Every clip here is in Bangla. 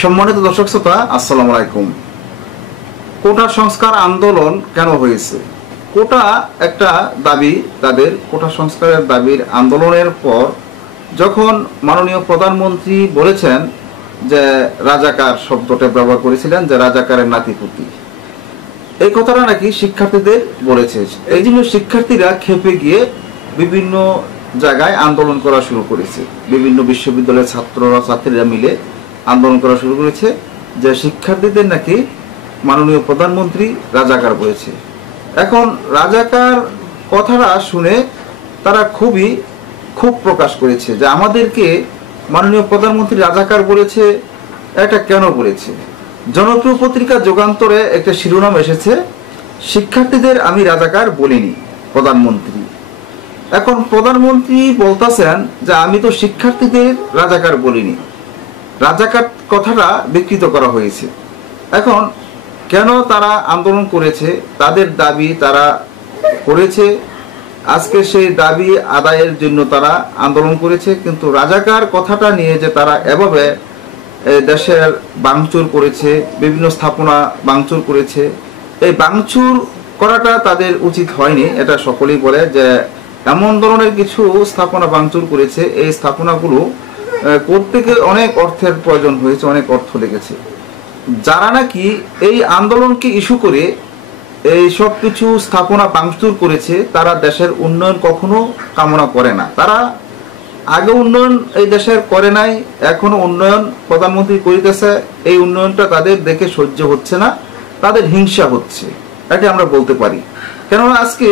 সম্মানিত দর্শক শ্রোতা, আসসালামু আলাইকুম। কোটা সংস্কার আন্দোলন কেন হয়েছে? কোটা একটা দাবি, তাদের কোটা সংস্কারের দাবির আন্দোলনের পর যখন মাননীয় প্রধানমন্ত্রী বলেছেন যে রাজাকার শব্দটা ব্যবহার করেছিলেন, যে রাজাকারের নাতিপুতি, এই কথাটা নাকি শিক্ষার্থীদের বলেছে। এই জন্য শিক্ষার্থীরা খেপে গিয়ে বিভিন্ন জায়গায় আন্দোলন করা শুরু করেছে। বিভিন্ন বিশ্ববিদ্যালয়ের ছাত্রীরা মিলে আন্দোলন করা শুরু করেছে যে শিক্ষার্থীদের নাকি মাননীয় প্রধানমন্ত্রী রাজাকার বলেছে। এখন রাজাকার কথাটা শুনে তারা খুব প্রকাশ করেছে যে আমাদেরকে মাননীয় প্রধানমন্ত্রী রাজাকার বলেছে, এটা কেন বলেছে। জনপ্রিয় পত্রিকা যুগান্তরে একটা শিরোনাম এসেছে, শিক্ষার্থীদের আমি রাজাকার বলিনি প্রধানমন্ত্রী। এখন প্রধানমন্ত্রী বলতেছেন যে আমি তো শিক্ষার্থীদের রাজাকার বলিনি, রাজাকার কথাটা বিকৃত করা হয়েছে। এখন কেন তারা আন্দোলন করেছে? তাদের দাবি তারা করেছে, আজকে সেই দাবি আদায়ের জন্য তারা আন্দোলন করেছে। কিন্তু রাজাকার কথাটা নিয়ে যে তারা এভাবে দেশের ভাঙচুর করেছে, বিভিন্ন স্থাপনা ভাঙচুর করেছে, এই ভাঙচুর করাটা তাদের উচিত হয়নি। এটা সকলেই বলে যে এমন ধরনের কিছু স্থাপনা ভাঙচুর করেছে, এই স্থাপনাগুলো করতে গিয়ে অনেক অর্থের প্রয়োজন হয়েছে, অনেক অর্থ লেগেছে। যারা নাকি এই আন্দোলনকে ইস্যু করে এই সব কিছু স্থাপনা ভাঙচুর করেছে, তারা দেশের উন্নয়ন কখনো কামনা করে না। তারা আগে উন্নয়ন এই দেশের করে নাই, এখনো উন্নয়ন প্রধানমন্ত্রী করিতেছে, এই উন্নয়নটা তাদের দেখে সহ্য হচ্ছে না, তাদের হিংসা হচ্ছে, এটা আমরা বলতে পারি। কেননা আজকে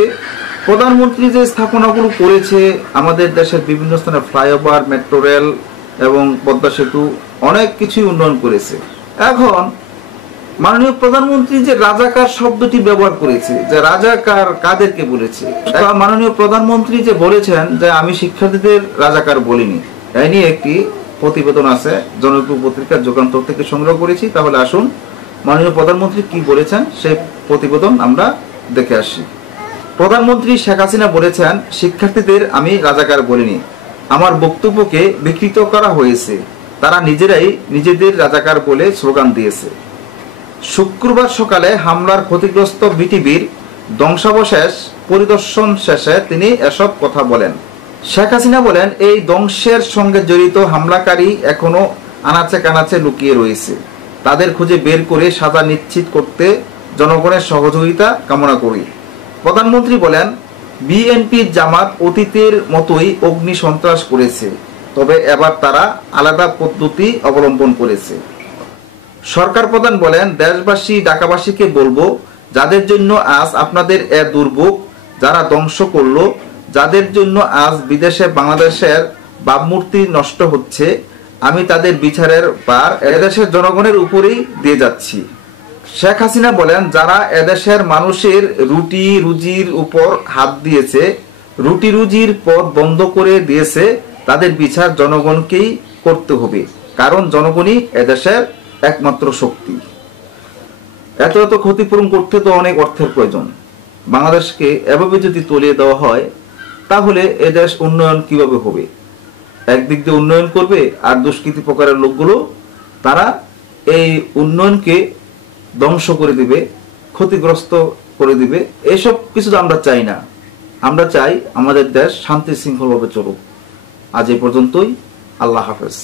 প্রধানমন্ত্রী যে স্থাপনাগুলো করেছে, আমাদের দেশের বিভিন্ন স্থানে ফ্লাইওভার, মেট্রো রেল এবং পদ্মা সেতু, অনেক কিছুই উন্নয়ন করেছে। এখন মাননীয় প্রধানমন্ত্রী যে রাজাকার শব্দটি ব্যবহার করেছে, যে রাজাকার কাদেরকে বলেছে, মাননীয় প্রধানমন্ত্রী যে বলেছেন যে আমি শিক্ষার্থীদের রাজাকার বলিনি, এই নিয়ে একটি প্রতিবেদন আছে, জনপ্রিয় পত্রিকার যুগান্তর থেকে সংগ্রহ করেছি। তাহলে আসুন মাননীয় প্রধানমন্ত্রী কি বলেছেন সেই প্রতিবেদন আমরা দেখে আসি। প্রধানমন্ত্রী শেখ হাসিনা বলেছেন, শিক্ষার্থীদের আমি রাজাকার বলিনি, আমার বক্তব্যকে বিকৃত করা হয়েছে, তারা নিজেরাই নিজেদের রাজাকার বলে স্লোগান দিয়েছে। শুক্রবার সকালে হামলার ক্ষতিগ্রস্ত বিটিভির ধ্বংসাবশেষ পরিদর্শন শেষে তিনি এসব কথা বলেন। শেখ হাসিনা বলেন, এই ধ্বংসের সঙ্গে জড়িত হামলাকারী এখনো আনাচে কানাচে লুকিয়ে রয়েছে, তাদের খুঁজে বের করে সাজা নিশ্চিত করতে জনগণের সহযোগিতা কামনা করি। প্রধানমন্ত্রী বলেন, বিএনপি জামাত অতীতের মতোই অগ্নি সন্ত্রাস করেছে, তবে এবার তারা আলাদা পদ্ধতি অবলম্বন করেছে। সরকার প্রধান বলেন, দেশবাসী ঢাকাবাসীকে বলবো, যাদের জন্য আজ আপনাদের এ দুর্ভোগ, যারা ধ্বংস করলো, যাদের জন্য আজ বিদেশে বাংলাদেশের ভাবমূর্তি নষ্ট হচ্ছে, আমি তাদের বিচারের ভার এদেশের জনগণের উপরেই দিয়ে যাচ্ছি। শেখ হাসিনা বলেন, যারা এদেশের মানুষের রুটি রুজির উপর হাত দিয়েছে, রুটি রুজির পথ বন্ধ করে দিয়েছে, তাদের বিচার জনগণকেই করতে হবে, কারণ জনগণই এদেশের একমাত্র শক্তি। এত ক্ষতিপূরণ করতে তো অনেক অর্থের প্রয়োজন। বাংলাদেশকে এভাবে যদি তলিয়ে দেওয়া হয়, তাহলে এদেশ উন্নয়ন কিভাবে হবে? একদিক দিয়ে উন্নয়ন করবে, আর দুষ্কৃতী প্রকারের লোকগুলো তারা এই উন্নয়নকে ধ্বংস করে দিবে, ক্ষতিগ্রস্ত করে দিবে। এসব কিছু তো আমরা চাই না। আমরা চাই আমাদের দেশ শান্তি শৃঙ্খলভাবে চলুক। আজ এই পর্যন্তই। আল্লাহ হাফেজ।